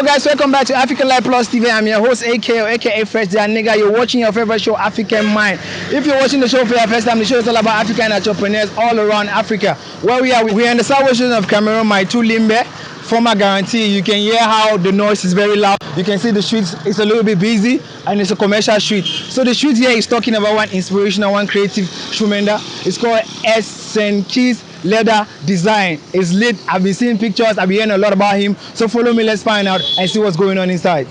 Hello guys, welcome back to African Life Plus TV. I'm your host Keyo, aka Fresh That Nigga. You're watching your favorite show, African Mind. If you're watching the show for your first time, the show is all about African entrepreneurs all around Africa. Where we are in the southwest of Cameroon, my two Limbe. Former guarantee, you can hear how the noise is very loud. You can see the streets, it's a little bit busy and it's a commercial street. So the street here is talking about one inspirational, one creative shoemaker. It's called St Kizz Leather Design. It's lit. I've been seeing pictures, I've been hearing a lot about him. So follow me, let's find out and see what's going on inside.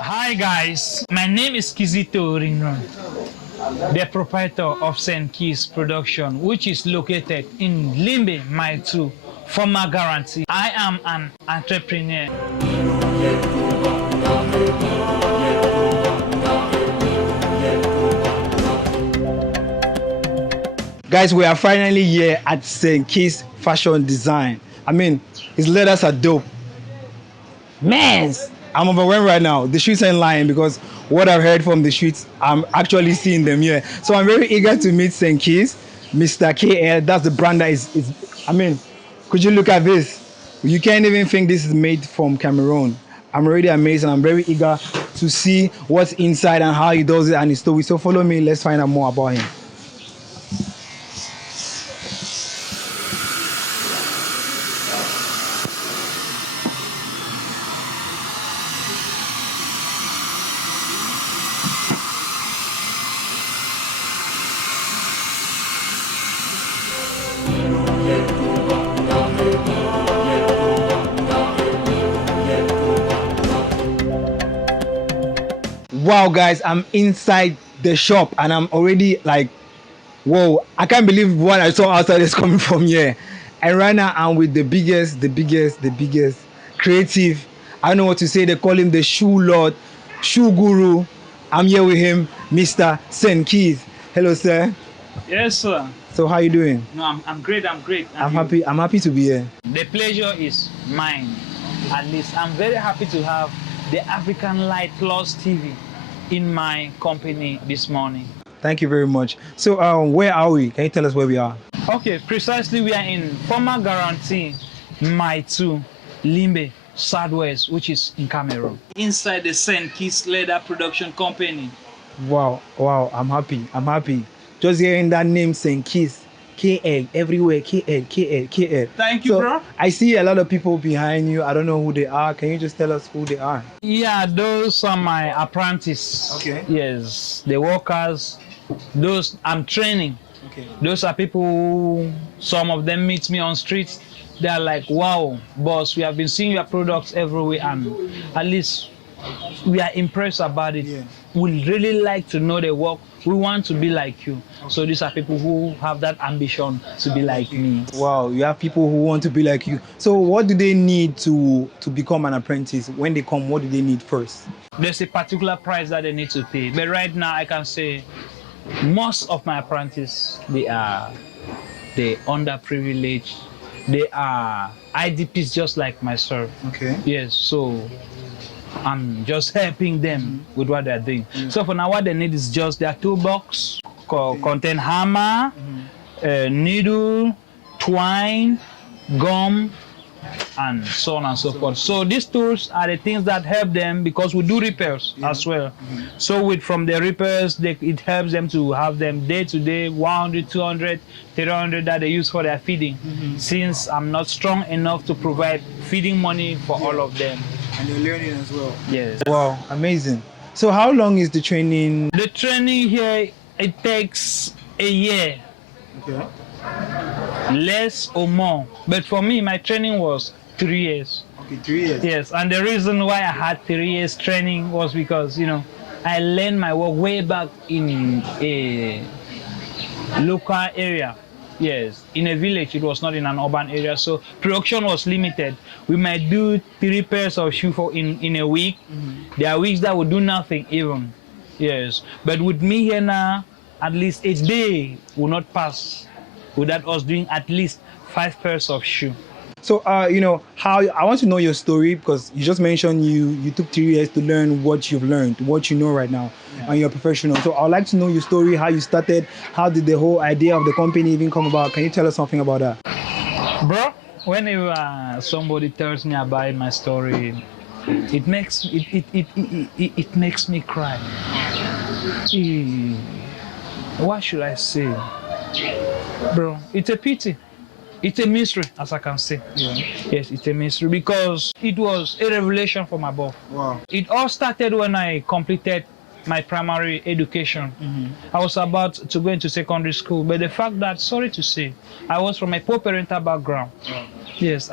Hi guys, my name is Kisito, Ringny, the proprietor of St Kizz Production, which is located in Limbe, Mile 2, former guarantee. I am an entrepreneur. Guys, we are finally here at St Kizz Fashion Design. I mean, his letters are dope. Man, I'm overwhelmed right now. The streets ain't lying because what I've heard from the streets, I'm actually seeing them here. So I'm very eager to meet St Kizz, Mr. KL. That's the brand that is, I mean, could you look at this? You can't even think this is made from Cameroon. I'm already amazed and I'm very eager to see what's inside and how he does it and his story. So follow me, let's find out more about him. Wow guys, I'm inside the shop and I'm already like, whoa, I can't believe what I saw outside is coming from here. And right now I'm with the biggest creative, I don't know what to say, they call him the shoe lord, shoe guru. I'm here with him, Mr. St Kizz. Hello sir. Yes sir. So how you doing? No, I'm great, I'm happy to be here. The pleasure is mine. At least I'm very happy to have the African Light Plus TV in my company this morning. Thank you very much. So where are we? Can you tell us where we are? Okay, precisely we are in former guarantee Mile 2, Limbe, Southwest, which is in Cameroon. Inside the St Kizz Leather Production Company. Wow, I'm happy. Just hearing that name St Kizz. KL everywhere, KL. Thank you, so, bro. I see a lot of people behind you. I don't know who they are. Can you just tell us who they are? Yeah, those are my apprentices. Okay. Yes, the workers. Those I'm training. Okay. Those are people who, some of them meet me on streets. They are like, wow, boss, we have been seeing your products everywhere and at least we are impressed about it. Yeah. We really like to know the work. We want to be like you. Okay. So these are people who have that ambition to be like me. Wow, you have people who want to be like you. So what do they need to become an apprentice? When they come, what do they need first? There's a particular price that they need to pay. But right now I can say most of my apprentices, they are the underprivileged. They are IDPs just like myself. Okay. Yes, so I'm just helping them with what they're doing. So for now, what they need is just their toolbox, contain hammer, needle, twine, gum, and so on and so forth. So these tools are the things that help them because we do repairs as well. So from the repairs, it helps them to have them day to day, 100, 200, 300 that they use for their feeding. Since I'm not strong enough to provide feeding money for all of them. And they're learning as well. Yes. Wow, amazing. So how long is the training? The training here, it takes a year. Okay. Less or more. But for me, my training was 3 years. Okay, 3 years. Yes, and the reason why I had 3 years training was because, you know, I learned my work way back in a local area. Yes, in a village, it was not in an urban area, so production was limited. We might do 3 pairs of shoes in a week. There are weeks that would do nothing even. Yes, but with me here now, at least a day will not pass without us doing at least 5 pairs of shoes. So, you know, how I want to know your story because you just mentioned you took 3 years to learn what you've learned, what you know right now. and you're professional. So I'd like to know your story, how you started, how did the whole idea of the company even come about? Can you tell us something about that? Bro, whenever somebody tells me about my story, it makes me cry. What should I say? Bro, it's a pity. It's a mystery, as I can say. Yeah. Yes, it's a mystery because it was a revelation from above. Wow. It all started when I completed my primary education. I was about to go into secondary school, but the fact that, sorry to say, I was from a poor parental background. Wow. Yes,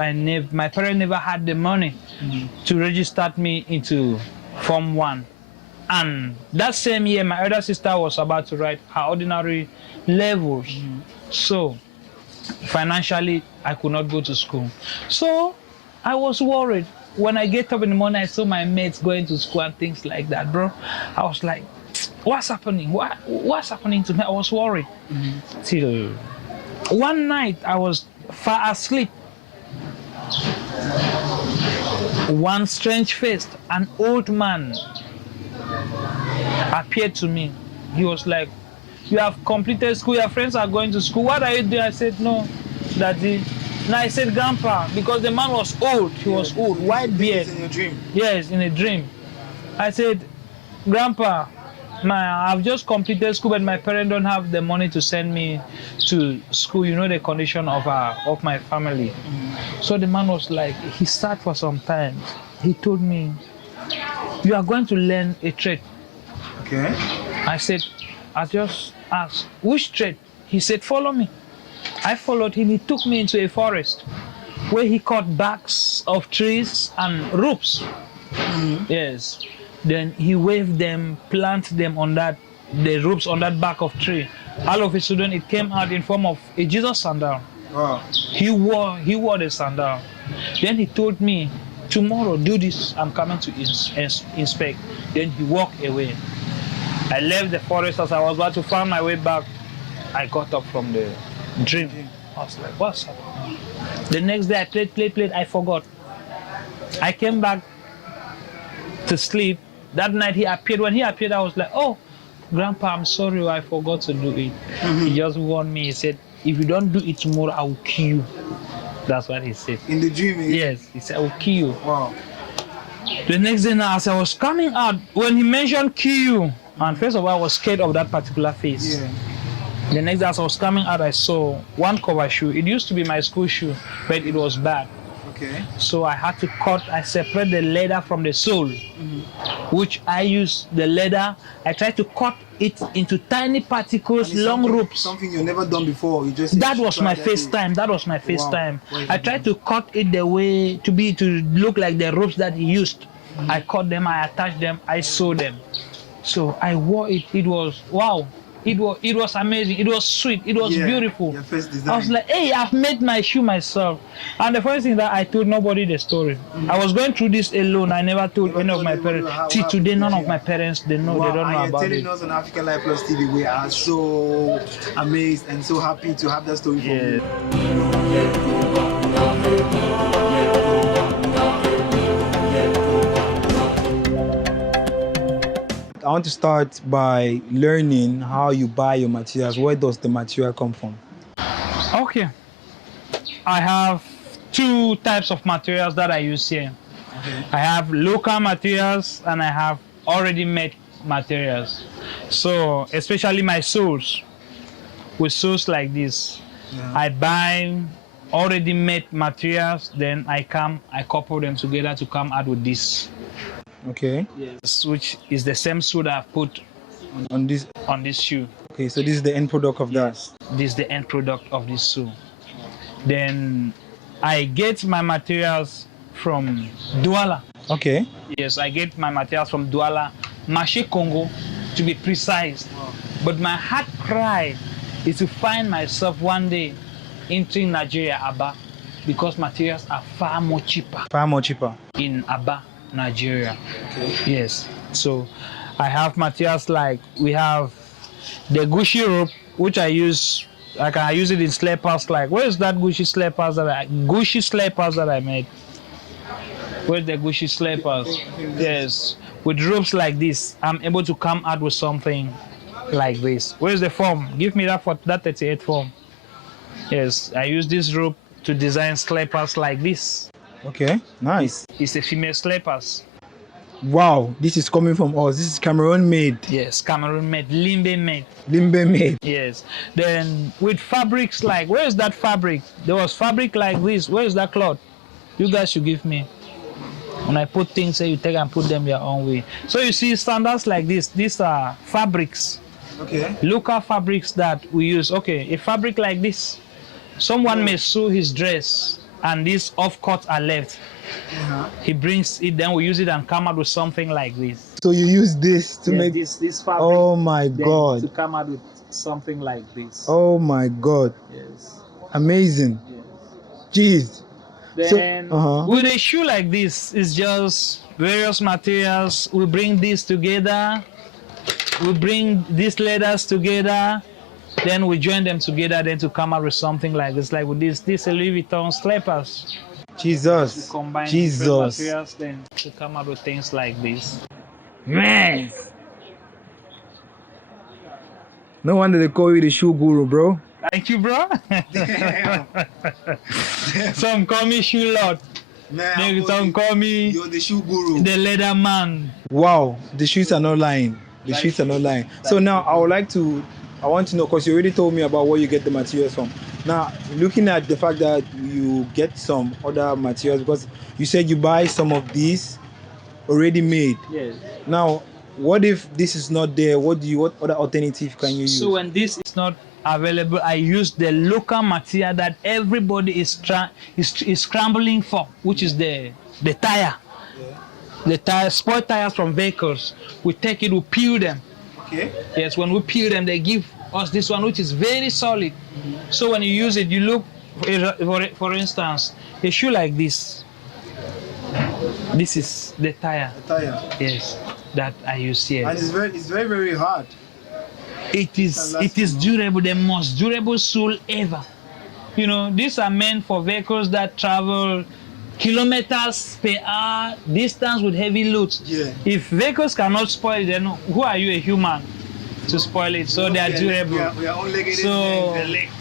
my parents never had the money to register me into Form 1. And that same year, my elder sister was about to write her ordinary levels. So, financially, I could not go to school. So, I was worried. When I get up in the morning, I saw my mates going to school and things like that, bro. I was like, what's happening? What's happening to me? I was worried. Till one night, I was fast asleep. One strange face, an old man appeared to me. He was like, you have completed school, your friends are going to school. What are you doing? I said, no, Daddy. No, I said, Grandpa, because the man was old. He was old, white beard. In your dream? Yes, in a dream. I said, Grandpa, I've just completed school, but my parents don't have the money to send me to school. You know the condition of my family. So the man was like, he sat for some time. He told me, you are going to learn a trade. Okay. I said, I just asked, which trade? He said, follow me. I followed him. He took me into a forest where he cut backs of trees and ropes. Yes. Then he waved them, planted them on the ropes on that back of tree. All of a sudden, it came out in form of a Jesus sandal. Wow. He wore the sandal. Then he told me, tomorrow do this. I'm coming to inspect. Then he walked away. I left the forest. As I was about to find my way back, I got up from the dream. I was like, what's happening? The next day I played. I forgot. I came back to sleep. That night he appeared. When he appeared, I was like, oh, Grandpa, I'm sorry, I forgot to do it. He just warned me. He said, if you don't do it tomorrow, I will kill you. That's what he said. In the dream? Yes, he said, I will kill you. Wow. The next day now, as I was coming out, when he mentioned kill you, and first of all, I was scared of that particular face. Yeah. The next day, as I was coming out, I saw one cover shoe. It used to be my school shoe, but it was bad. Okay. So I had to I separate the leather from the sole, which I use the leather. I tried to cut it into tiny particles, long ropes. Something you've never done before. You just That was my first time. That was my first time. I tried to cut it the way to look like the ropes that he used. I cut them, I attached them, I sewed them. So I wore it. It was wow. It was amazing. It was sweet. It was beautiful. Your first design. I was like, hey, I've made my shoe myself. And the first thing that I told nobody the story. I was going through this alone. I never told any of my parents. Till today, none of my parents, they don't know about it. Telling us on African Life Plus TV, we are so amazed and so happy to have that story for you. I want to start by learning how you buy your materials. Where does the material come from? Okay. I have two types of materials that I use here. Okay. I have local materials and I have already made materials. So, especially my soles, with soles like this, I buy already made materials, then I couple them together to come out with this. Okay. Yes, which is the same sole that I've put on this shoe. Okay, so this is the end product of that. This is the end product of this sole. Then I get my materials from Douala. Okay. Yes, I get my materials from Douala, Marché Congo, to be precise. But my heart cry is to find myself one day entering Nigeria, Aba, because materials are far more cheaper. Far more cheaper in Aba, Nigeria. Okay. Yes. So I have materials like we have the Gucci rope, which I use. I use it in slippers. Like, where is that Gucci slippers that I made? Where's the Gucci slippers? Yes. With ropes like this, I'm able to come out with something like this. Where's the form? Give me that for that 38 form. Yes, I use this rope to design slippers like this. Okay, nice. It's a female slippers. Wow, this is coming from us. This is Cameroon made. Yes, Cameroon made, Limbe made. Limbe made. Yes. Then with fabrics like, where is that fabric? There was fabric like this. Where is that cloth? You guys should give me. When I put things here, you take and put them your own way. So you see standards like this. These are fabrics. Okay. Local fabrics that we use. Okay, a fabric like this. Someone may sew his dress and these off-cuts are left. He brings it, then we use it and come out with something like this. So you use this to make this fabric. Oh my God. To come out with something like this. Oh my God. Yes. Amazing. Yes. Jeez. Then So, with a shoe like this, it's just various materials. We bring this together. We bring these leathers together. Then we join them together then to come out with something like this. Like with this Louis Vuitton slippers. Jesus. To combine Jesus. materials then to come out with things like this. Man. No wonder they call you the shoe guru, bro. Thank you, bro. Damn. Some call me shoe lord. Man, Some call me you're the shoe guru. the leather man. Wow, the shoes are not lying. The shoes are not lying. So now I want to know, because you already told me about where you get the materials from. Now, looking at the fact that you get some other materials, because you said you buy some of these already made. Yes. Now, what if this is not there? What other alternative can you use? So when this is not available, I use the local material that everybody is scrambling for, which is the tire. The tires, spoiled tires from vehicles. We take it, we peel them. Okay. Yes, when we peel them, they give us this one, which is very solid. So when you use it, you look, for instance, a shoe like this. This is the tire. The tire. Yes, that I use here. And it's very, very hard. It is durable, the most durable sole ever. You know, these are meant for vehicles that travel kilometers per hour, distance with heavy loads. Yeah. If vehicles cannot spoil it, then who are you, a human, to spoil it? So they are durable. We are all legged So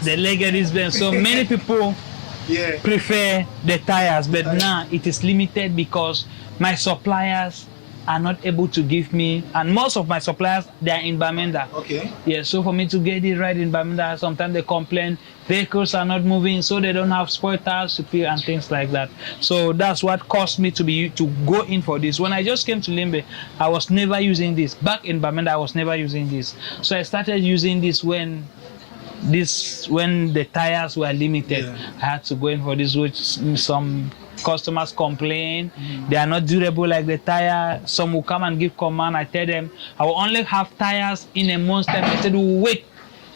the legged is bent. So many people prefer the tires, but now it is limited because my suppliers are not able to give me, and most of my suppliers, they are in Bamenda. Okay. Yeah, so for me to get it right in Bamenda, sometimes they complain vehicles are not moving, so they don't have spoiled tires to peel and things like that. So that's what caused me to go in for this. When I just came to Limbe, I was never using this. Back in Bamenda, I was never using this. So I started using this when the tires were limited. Yeah. I had to go in for this, which some customers complain they are not durable like the tire. Some will come and give command. I tell them I will only have tires in a month's time. I said we'll wait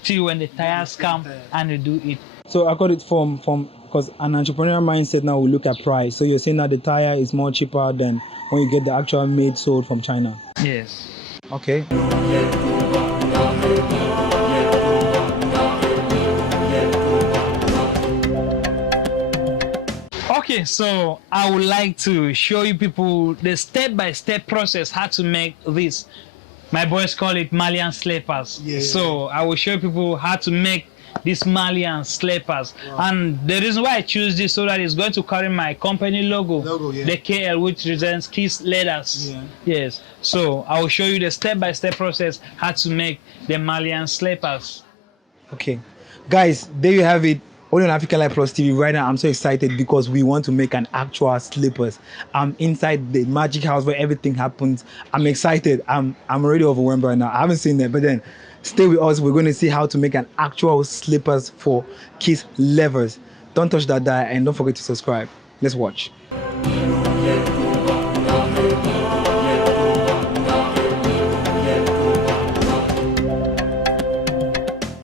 till when the tires come and we do it. So I got it from because an entrepreneurial mindset now will look at price. So you're saying that the tire is more cheaper than when you get the actual made sold from China? Yes. Okay. Okay, so I would like to show you people the step-by-step process how to make this. My boys call it Malian slippers. Yeah. So I will show people how to make these Malian slippers. Wow. And the reason why I choose this so that it's going to carry my company logo the KL, which represents Kizz Leathers. Yeah. Yes. So I will show you the step-by-step process how to make the Malian slippers. Okay, guys, there you have it. Only on African Life Plus TV right now. I'm so excited because we want to make an actual slippers. I'm inside the magic house where everything happens. I'm excited. I'm already overwhelmed right now. I haven't seen that, but then stay with us. We're going to see how to make an actual slippers for Kizz Leathers. Don't touch that dial and don't forget to subscribe. Let's watch.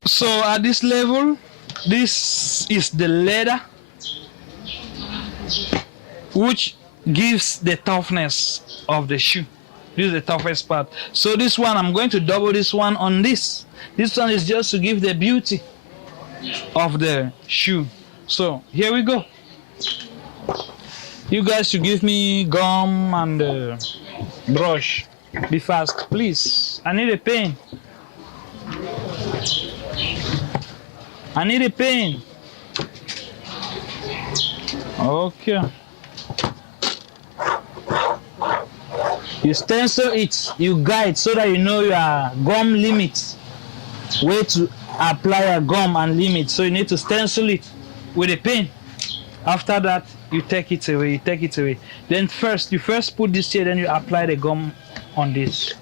So at this level, this is the leather, which gives the toughness of the shoe. This is the toughest part. So this one, I'm going to double this one on this. This one is just to give the beauty of the shoe. So here we go. You guys should give me gum and brush. Be fast, please. I need a pen. I need a pen. Okay. You stencil it, you guide so that you know your gum limits. Where to apply a gum and limit. So you need to stencil it with a pen. After that, you take it away, Then you first put this here, then you apply the gum on this.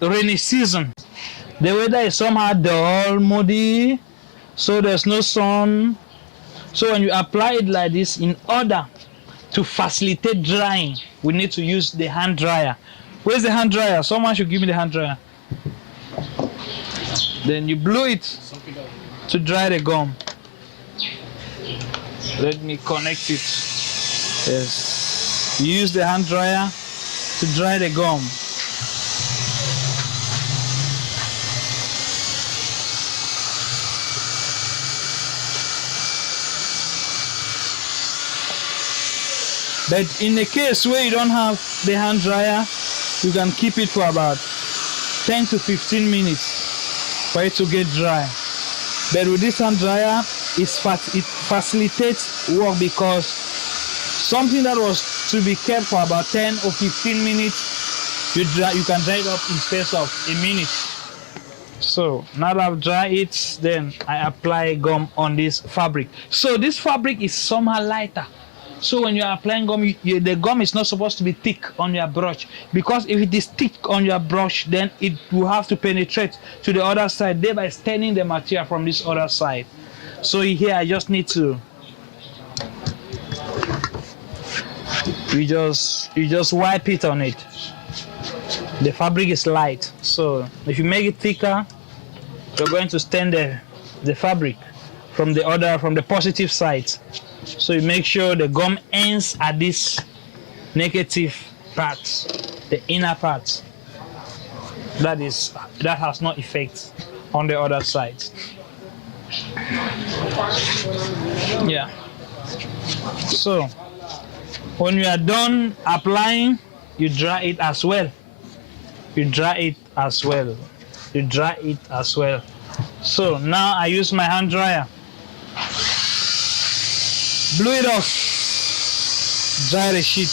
Rainy season, the weather is somehow dull, muddy, so there's no sun. So when you apply it like this, in order to facilitate drying, we need to use the hand dryer. Where's the hand dryer? Someone should give me the hand dryer. Then you blow it to dry the gum. Let me connect it. Yes. You use the hand dryer to dry the gum. But in the case where you don't have the hand dryer, you can keep it for about 10 to 15 minutes for it to get dry. But with this hand dryer, it facilitates work because something that was to be kept for about 10 or 15 minutes, you can dry it up in space of a minute. So now that I've dried it, then I apply gum on this fabric. So this fabric is somehow lighter. So when you are applying gum, the gum is not supposed to be thick on your brush, because if it is thick on your brush, then it will have to penetrate to the other side, thereby staining the material from this other side. So here I just need to, you just wipe it on it. The fabric is light, so if you make it thicker, you're going to stain the fabric from the positive side. So you make sure the gum ends at this negative part, the inner part. That has no effect on the other side. Yeah. So when you are done applying, you dry it as well. So now I use my hand dryer. Blew it off, dry the sheet.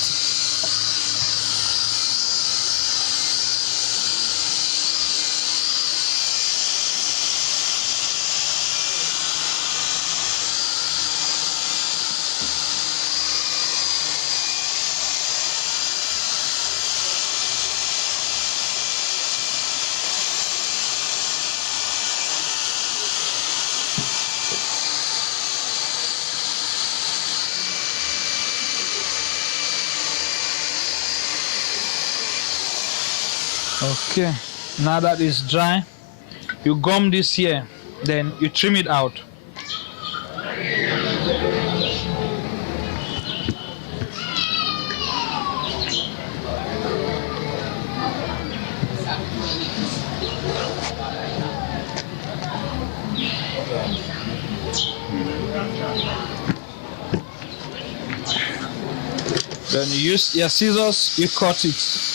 Okay, now that it's dry, you gum this here, then you trim it out. Then you use your scissors, you cut it.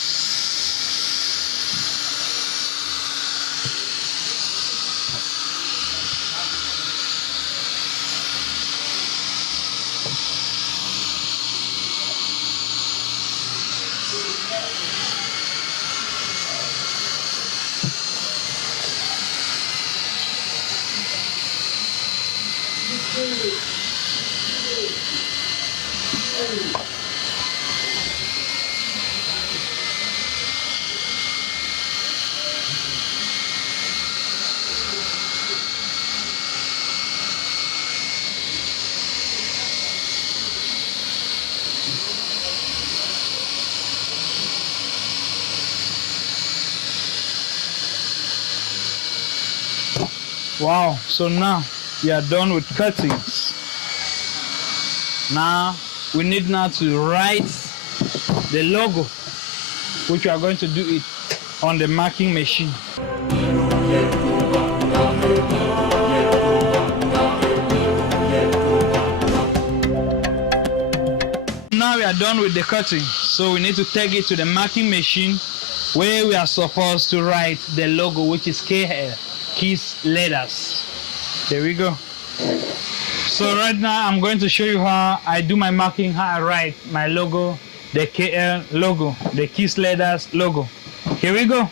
Wow, so now we are done with cuttings. Now we need now to write the logo, which we are going to do it on the marking machine. Now we are done with the cutting, so we need to take it to the marking machine where we are supposed to write the logo, which is Kizz Leathers. There we go. So right now I'm going to show you how I do my marking, how I write my logo, the KL logo, the Kizz Leathers logo. Here we go.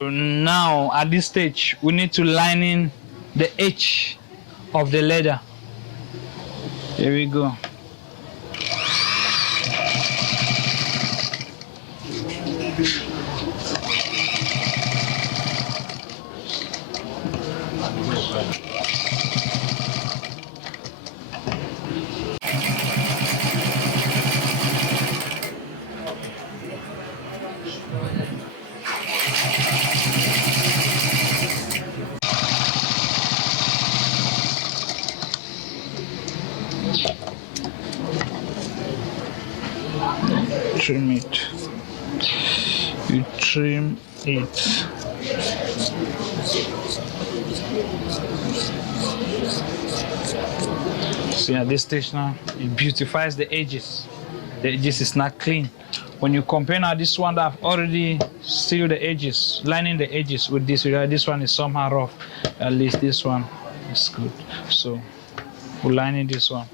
Now at this stage we need to line in the edge of the leather. Here we go. Trim it. You trim it. See, at this stage now, it beautifies the edges. The edges is not clean. When you compare now this one that I've already sealed the edges, lining the edges with this one is somehow rough. At least this one is good. So we're lining this one.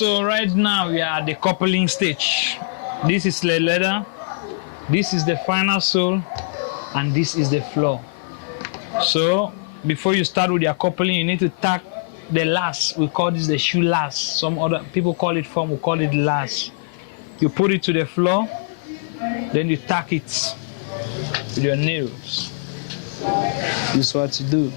So right now we are at the coupling stage. This is the leather, this is the final sole, and this is the floor. So before you start with your coupling, you need to tack the last. We call this the shoe last. Some other people call it foam, we call it last. You put it to the floor, then you tack it with your nails. This is what you do.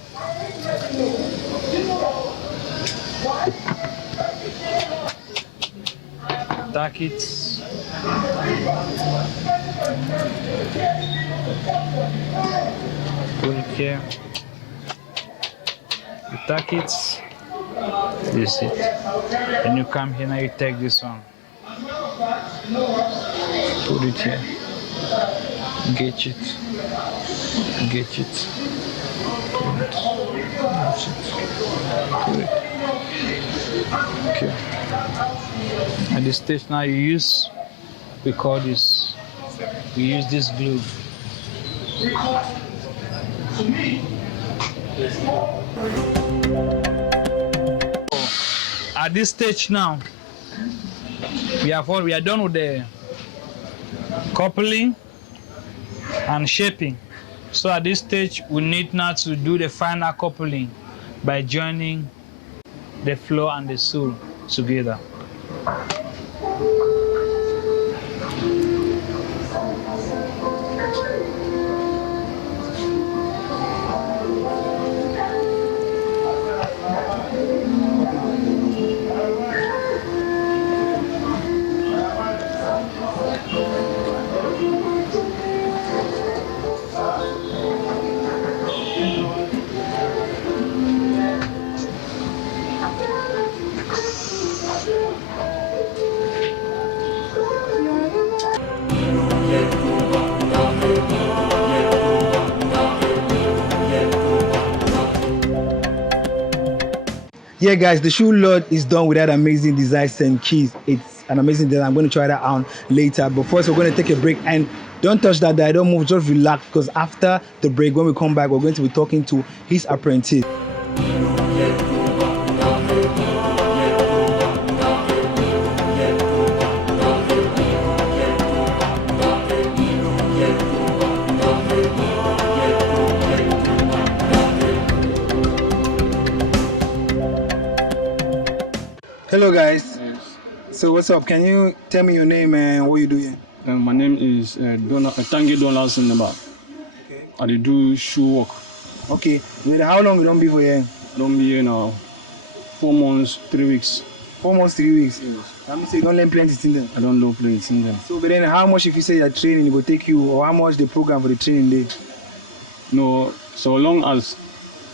Tack it. Put it here. You tack it. This it. Then you come here, now you take this one. Put it here. Get it. Get it. Put it. That's it. Put it. Okay. At this stage now you use, we call this, we use this glue. At this stage now, we are done with the coupling and shaping. So at this stage, we need now to do the final coupling by joining the floor and the sole together. Yeah, guys, the shoe load is done with that amazing design, St Kizz. It's an amazing design. I'm going to try that out later. But first, we're going to take a break. And don't touch that dial. Don't move. Just relax. Because after the break, when we come back, we're going to be talking to his apprentice. Hello guys. Yes. So what's up? Can you tell me your name and what you do here? My name is Tangi Dollars in the back. Okay. I do shoe work. Okay. Wait, how long you don't be for here? I don't be here now. 4 months, 3 weeks. 4 months, 3 weeks. Yes. That means you don't learn plenty in them. I don't know plenty in them. So but then how much if you say you're training it will take you, or how much the program for the training day? No, so long as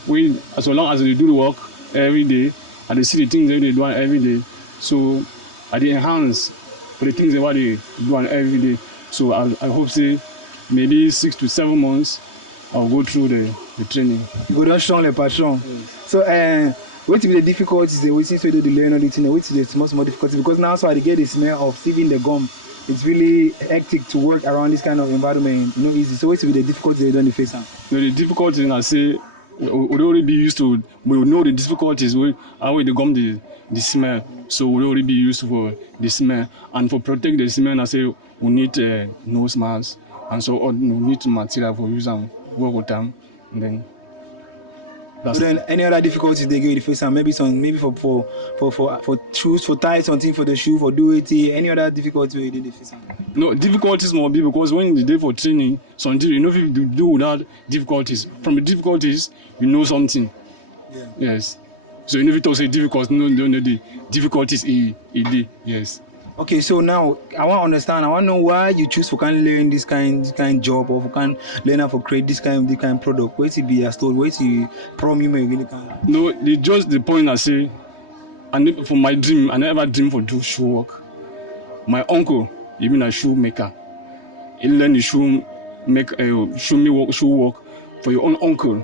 we do the work every day, and they see the things that they do every day, so I enhance for the things that they do every day. So I hope say maybe 6 to 7 months I'll go through the training. You go down strong like patron. Yes. So what will be the difficulties they waiting to do the learn all the thing? What is the small difficulty? Because now so I get the smell of sieving the gum. It's really hectic to work around this kind of environment. You know, easy. So what will be the difficulties they don't face now? The difficulties I say we already be used to. We know the difficulties how the gum the smell. So we already be used for the smell. And for protect the smell, I say we need nose mask, and so we need material for use and work with them. And then. So then, any other difficulties they give you the face and maybe for shoes, for ties, something for the shoe, for do it, any other difficulty you did the face? No, difficulties more be because when you day for training, something you know if you do without difficulties. From the difficulties, you know something. Yeah. Yes. So you know if you talk say difficulties, no the difficulties yes. Okay, so now I want to understand. I want to know why you choose for can learn this kind job, or for can learn how to create this kind product. Where to be a store, where to prom you really can. No, just the point I say. And for my dream, I never dream for do shoe work. My uncle, even a shoemaker, he learned the shoe work for your own uncle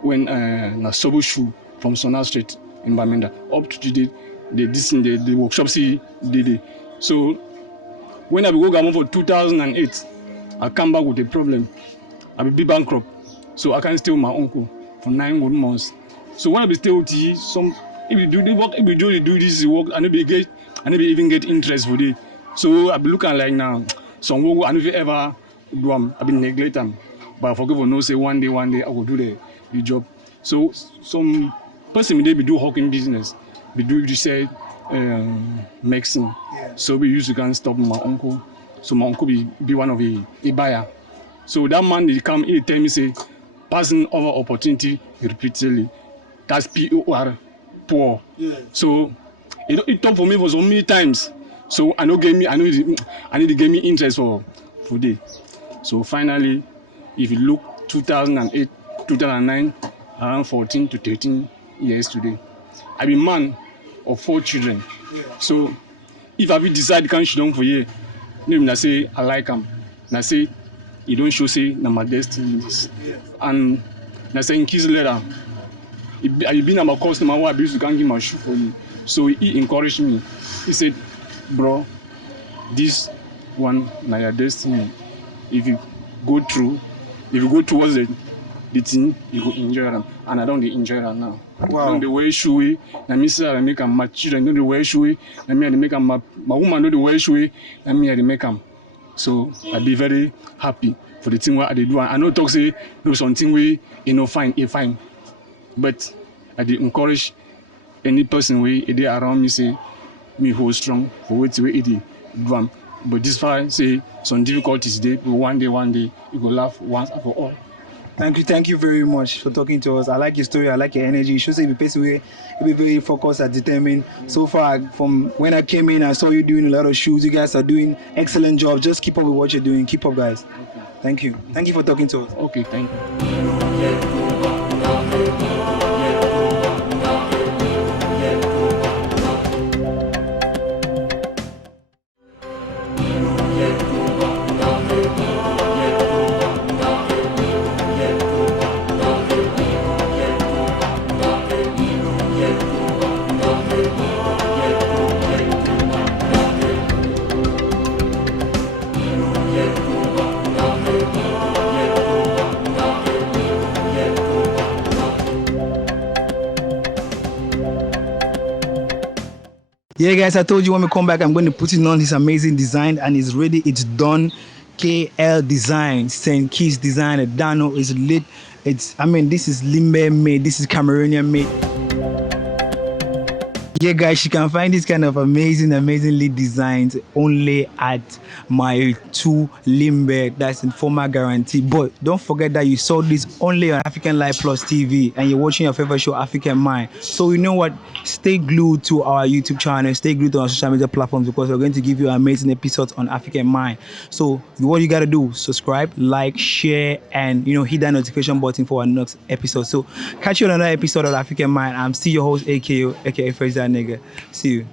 when na Sobo shoe from Sona Street in Bamenda up to the workshop see did. So when I go Gabon for 2008, I come back with a problem. I will be bankrupt, so I can't stay with my uncle for 9 good months. So when I be stay with him, if you do the work, if you do this work, and I never even get interest for it. So I be looking like now, some work I never ever do I been neglect them. But I forget for no say one day I will do the job. So some person they be do hawking business, be do research, medicine. So we used to can stop my uncle. So my uncle be one of the buyer. So that man he come he tell me say passing over opportunity repeatedly. That's POR, poor. Yeah. So it talk for me for so many times. So I know to give me interest for day. So finally, if you look 2008, 2009, around 14 to 13 years today, I be man of 4 children. Yeah. So if I be decide to come down for you, I say I like him. I say you don't show say na my destiny is. Yeah. And I say in Kizz Leathers, I been my customer who I used to come give my shoe for you. So he encouraged me. He said, bro, this one na your destiny. If you go towards the thing, you go enjoy them. And I don't enjoy them now. Wow. I don't the way shoe, na me say I make my children don't the way shoe, na me I make my woman don't the way shoe, na me I make them. So I be very happy for the thing what I do. I know talk say no something we fine. But I did encourage any person we around me say me hold strong for what we do. But this far say some difficulties there, but one day you go laugh once and for all. Thank you very much for talking to us. I like your story, I like your energy. You should say you be very focused and determined. So far, from when I came in, I saw you doing a lot of shoes. You guys are doing excellent job. Just keep up with what you're doing. Keep up, guys. Okay. Thank you. Thank you for talking to us. Okay, thank you. Yeah, guys, I told you when we come back, I'm going to put it on this amazing design, and it's ready. It's done. KL design, St Kizz design. The Dano is lit. This is Limbe made. This is Cameroonian made. Yeah, guys, you can find this kind of amazingly designs only at my 2 Limbe. That's in formal guarantee. But don't forget that you saw this only on African Live Plus TV, and you're watching your favorite show, African Mind. So you know what? Stay glued to our YouTube channel. Stay glued to our social media platforms, because we're going to give you amazing episodes on African Mind. So what you gotta do: subscribe, like, share, and hit that notification button for our next episode. So catch you on another episode of African Mind. I'm still your host, AKO, aka Fresh Nigga. See you.